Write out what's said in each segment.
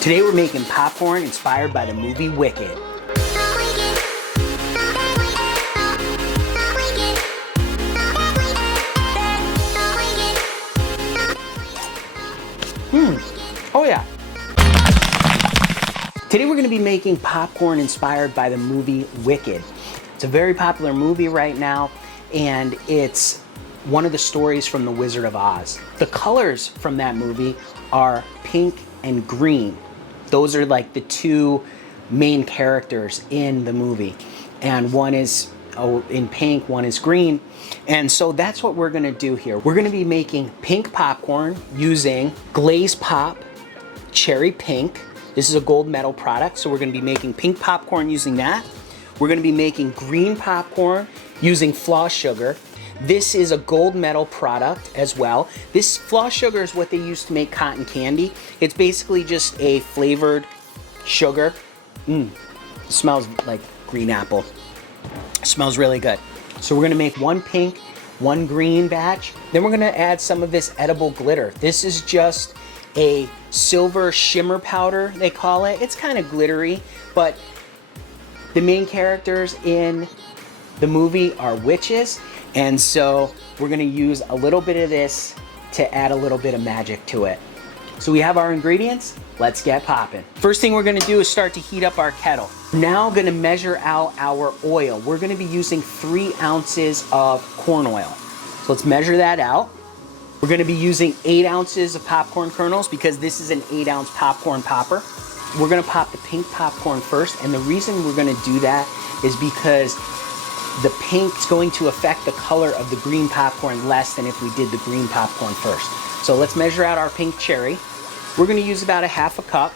Today we're making popcorn inspired by the movie Wicked. Oh yeah. Today we're going to be making popcorn inspired by the movie Wicked. It's a very popular movie right now, and it's one of the stories from The Wizard of Oz. The colors from that movie are pink and green. Those are like the two main characters in the movie. And one is in pink, one is green. And so that's what we're gonna do here. We're gonna be making pink popcorn using Glaze Pop Cherry Pink. This is a gold medal product, so we're gonna be making pink popcorn using that. We're gonna be making green popcorn using floss sugar. This is a gold medal product as well. This floss sugar is what they use to make cotton candy. It's basically just a flavored sugar. It smells like green apple. It smells really good. So we're gonna make one pink, one green batch. Then we're gonna add some of this edible glitter. This is just a silver shimmer powder, they call it. It's kind of glittery, but the main characters in the movie are witches, and so we're gonna use a little bit of this to add a little bit of magic to it. So we have our ingredients, let's get popping. First thing we're gonna do is start to heat up our kettle. Now gonna measure out our oil. We're gonna be using 3 ounces of corn oil. So let's measure that out. We're gonna be using 8 ounces of popcorn kernels because this is an 8-ounce popcorn popper. We're gonna pop the pink popcorn first, and the reason we're gonna do that is because the pink's going to affect the color of the green popcorn less than if we did the green popcorn first. So let's measure out our pink cherry. We're gonna use about a half a cup,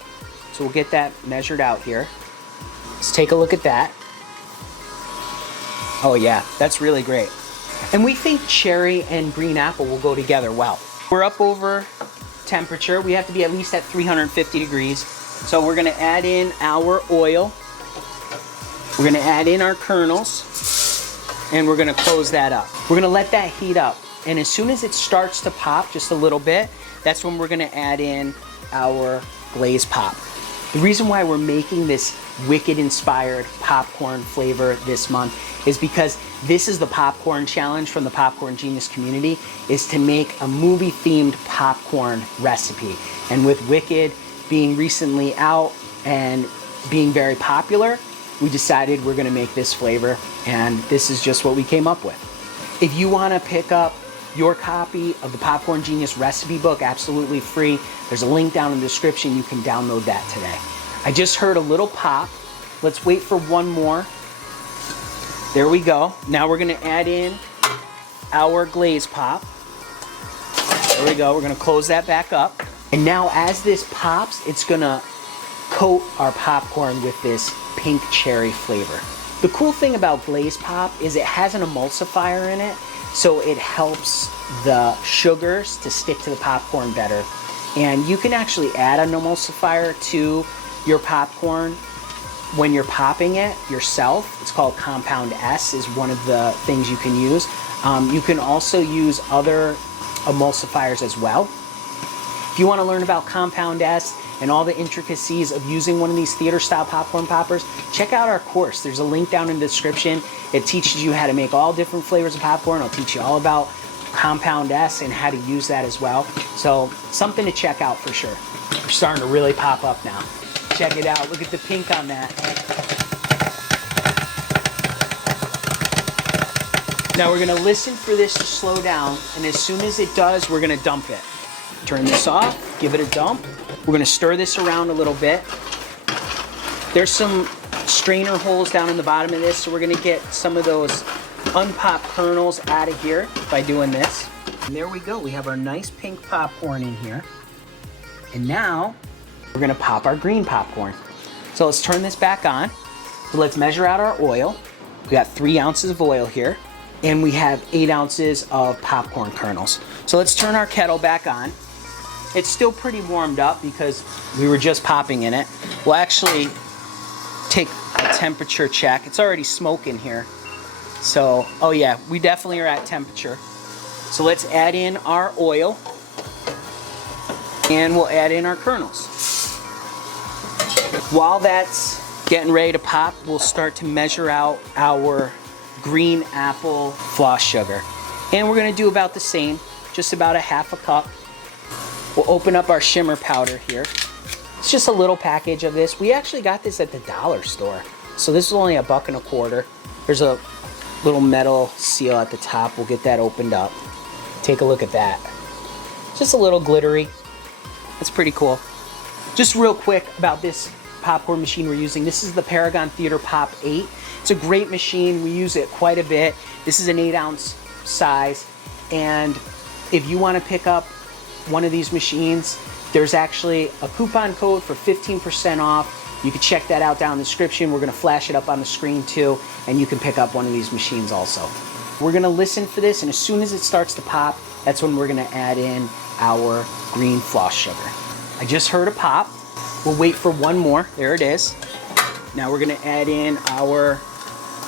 so we'll get that measured out here. Let's take a look at that. Oh yeah, that's really great. And we think cherry and green apple will go together well. We're up over temperature. We have to be at least at 350 degrees. So we're gonna add in our oil. We're gonna add in our kernels, and we're gonna close that up. We're gonna let that heat up. And as soon as it starts to pop just a little bit, that's when we're gonna add in our Glaze Pop. The reason why we're making this Wicked inspired popcorn flavor this month is because this is the popcorn challenge from the Popcorn Genius community, is to make a movie themed popcorn recipe. And with Wicked being recently out and being very popular, we decided we're gonna make this flavor, and this is just what we came up with. If you wanna pick up your copy of the Popcorn Genius recipe book, absolutely free, there's a link down in the description. You can download that today. I just heard a little pop. Let's wait for one more. There we go. Now we're gonna add in our Glaze Pop. There we go, we're gonna close that back up. And now as this pops, it's gonna coat our popcorn with this pink cherry flavor. The cool thing about Glaze Pop is it has an emulsifier in it, so it helps the sugars to stick to the popcorn better. And you can actually add an emulsifier to your popcorn when you're popping it yourself. It's called Compound S, is one of the things you can use. You can also use other emulsifiers as well. If you want to learn about Compound S and all the intricacies of using one of these theater style popcorn poppers, check out our course. There's a link down in the description. It teaches you how to make all different flavors of popcorn. I'll teach you all about Compound S and how to use that as well. So something to check out for sure. We're starting to really pop up now. Check it out, look at the pink on that. Now we're gonna listen for this to slow down, and as soon as it does, we're gonna dump it. Turn this off, give it a dump. We're gonna stir this around a little bit. There's some strainer holes down in the bottom of this, so we're gonna get some of those unpopped kernels out of here by doing this. And there we go, we have our nice pink popcorn in here. And now, we're gonna pop our green popcorn. So let's turn this back on. So let's measure out our oil. We got 3 ounces of oil here, and we have 8 ounces of popcorn kernels. So let's turn our kettle back on. It's still pretty warmed up because we were just popping in it. We'll actually take a temperature check. It's already smoking here. So, oh yeah, we definitely are at temperature. So let's add in our oil, and we'll add in our kernels. While that's getting ready to pop, we'll start to measure out our green apple floss sugar. And we're gonna do about the same, just about a half a cup. We'll open up our shimmer powder here. It's just a little package of this. We actually got this at the dollar store. So this is only $1.25. There's a little metal seal at the top. We'll get that opened up. Take a look at that. Just a little glittery. That's pretty cool. Just real quick about this popcorn machine we're using. This is the Paragon Theater Pop 8. It's a great machine. We use it quite a bit. This is an 8-ounce size. And if you want to pick up one of these machines, there's actually a coupon code for 15% off. You can check that out down in the description. We're gonna flash it up on the screen too, and you can pick up one of these machines also. We're gonna listen for this, and as soon as it starts to pop, that's when we're gonna add in our green floss sugar. I just heard a pop. We'll wait for one more. There it is. Now we're gonna add in our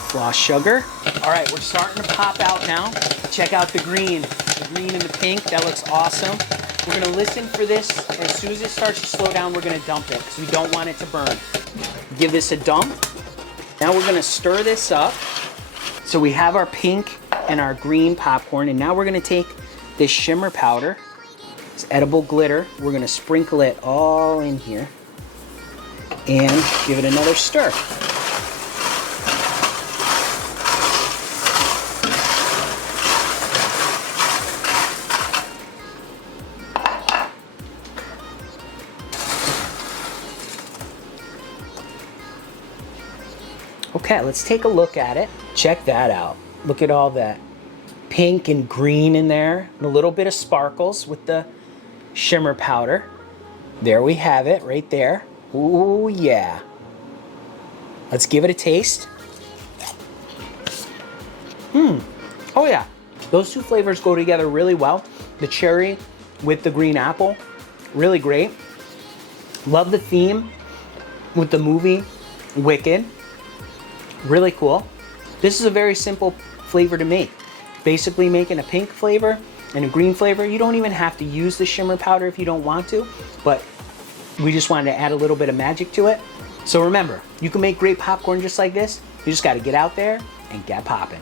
floss sugar. All right, we're starting to pop out now. Check out the green and the pink. That looks awesome. We're gonna listen for this. As soon as it starts to slow down, we're gonna dump it because we don't want it to burn. Give this a dump. Now we're gonna stir this up. So we have our pink and our green popcorn, and now we're gonna take this shimmer powder, this edible glitter. We're gonna sprinkle it all in here and give it another stir. Okay, let's take a look at it. Check that out. Look at all that pink and green in there, and a little bit of sparkles with the shimmer powder. There we have it right there. Ooh, yeah. Let's give it a taste. Oh yeah. Those two flavors go together really well. The cherry with the green apple, really great. Love the theme with the movie Wicked. Really cool. This is a very simple flavor to make. Basically making a pink flavor and a green flavor. You don't even have to use the shimmer powder if you don't want to, but we just wanted to add a little bit of magic to it. So remember, you can make great popcorn just like this. You just got to get out there and get popping.